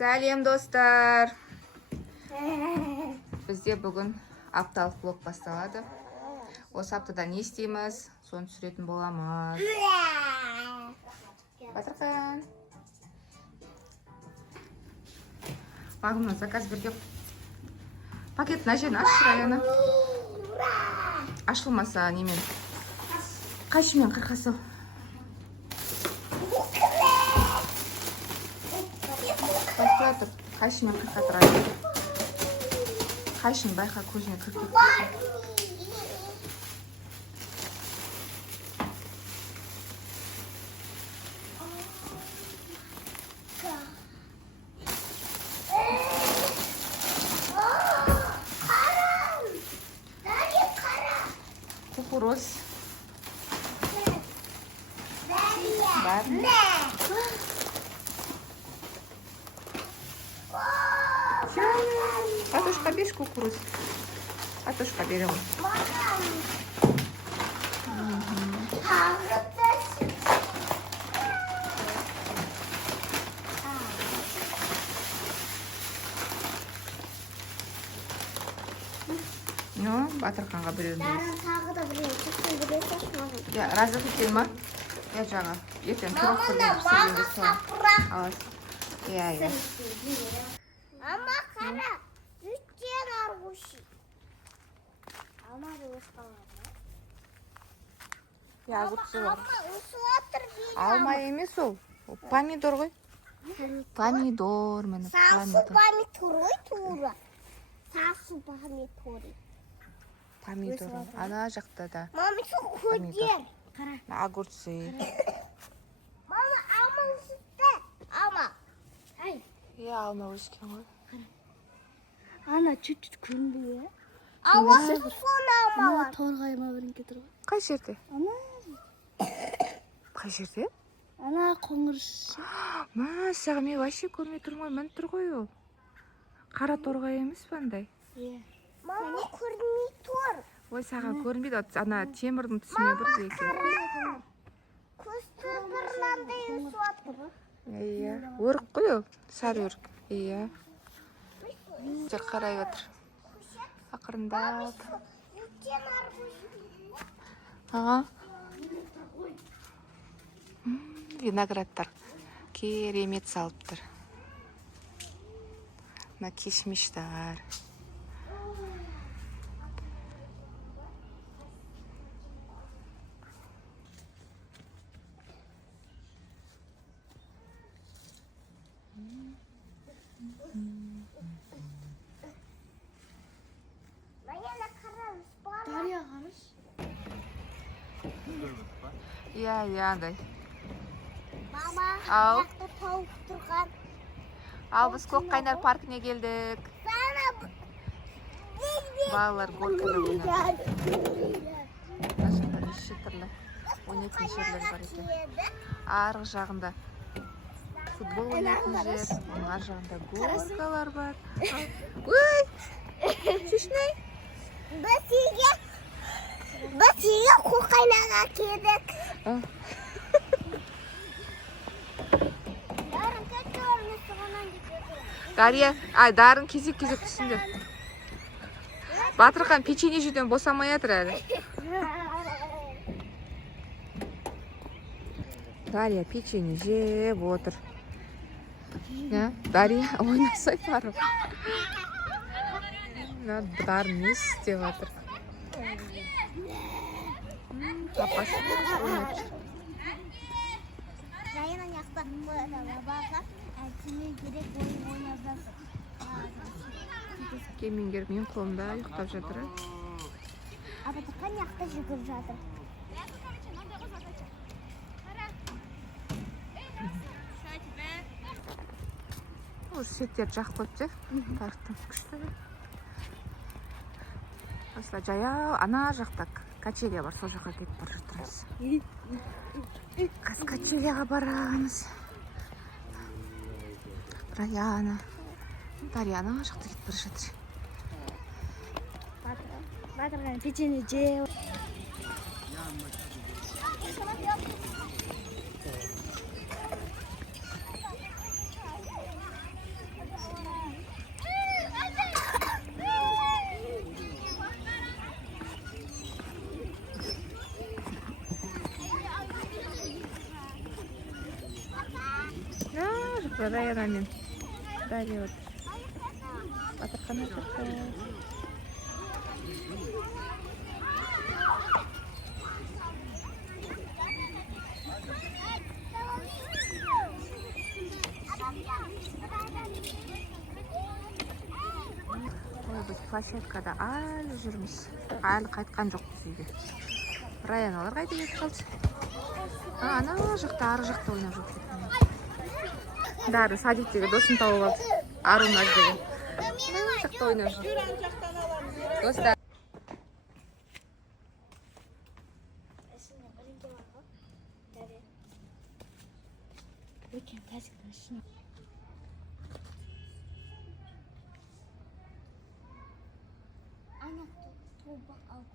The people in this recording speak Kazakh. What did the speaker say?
Сәлем достар. Бізде бүгін апталық блог басталады. Осы аптада не істейміз? Соны түсіретін боламыз. Батырхан. Бағымнан заказ берген. Пакетін әжен аш шырайаны. Ашылмаса немен? Қайшымен қырқасыл. Байқа тұр. Қайшымен қырқа тұрады. Қайшын байқа көзіне кіріп. Кукуруз. Бар. Атушка, бери кукуруз. Атушка берем. Ну, Батырханға біреуін бересіз. Тағы да біреуін. Я разы кетейін ма? Я жаңа. Ертең тұрып көрген пісіргенде соң аласың. Иә. Ама қара, үстен арғушы. Ама өз қалады. Я огурцы бар. Ама өсіп отыр дейді. Алма емес ол. Помидор ғой. Помидор, міне Сасы помидор. помидор ғой тура. Сасы помидор. Помидор. Ана жақта да. Мама сол көдер. Қара. Огурцы. Мама алма өсіпті. Алма. Ай. Иә, алма өскен ғой. Ана чуть-чуть көрінбей, е? Алма соны алма бар. Торғайма бірінке тұр ғой. Қай жерде? Ана, Қай жерде? ана қоңыр. Мәссаған, мен вообще көрмей тұрмын ғой, мініп тұр ғой ол. Қара торғай емес пе андай? Е. Мама көрмей тұр. Ой, саған көрінбейді, ана темірдің түсіне бір екен. Көзді бірландай өсіп отыр. Иә, өрік қой ол, сары өрік. Иә. Жер қарай отыр. Ақырындап. Үстен арғушы. Аға. Виноградтар керемет салыптыр. Мына кишмиштар. Маяна қара өсіп бар. Дария қарыш. Иә, андай. Мама, Ау. жақта тауық тұрған. Ал біз Көкқайнар паркіне келдік. Сана Балалар горкада ойнады. Қашында неше түрлі 12 жерлер бар екен. Арғы жағында футбол ойнайтын жер, оның ар жағында горкалар бар. Ой! Шешнай! Біз үйге Көкқайнарға келдік. Ярым кетті орнысы ғанан кетеді. Дария, дарын кезек-кезек түсінде. Батырхан печенье жеуден босамай жатыр әлі. Дария печенье жеп отыр. Дария ойнасай барып. Дарын не істеп жатыр? Папасы ойнап жүр. Райынан яқта баба әтіне керек ойын ойнап жатыр. Кемеңгер мен қолымда ұйықтап жатыр. Батырхан яқта жүгіріп жатыр. Осы сеттер жақып қойыпты. Парктың күшті. Осылай жаяу ана жақта качелия бар, сол жаққа кетіп бара жатырмыз. Қазір качелияға барамыз. Раяна. Дарияна жақта кетіп бара жатыр. Батырхан печенье жеп. Раяна мен Дарья отыр. Батырхан отырды. Ой, біз площадкада әлі жүрміз. Әлі қайтқан жоқпыз үйге. Раяналар қайда кетіп қалды? Ана жақта, ары жақта ойнап жатыр. Дары садиктегі досын тауып алды. Аруназ деген. Ана жақта ойнап жүр. Достар. 이렇게 다시 다시. Ана, тобақ алып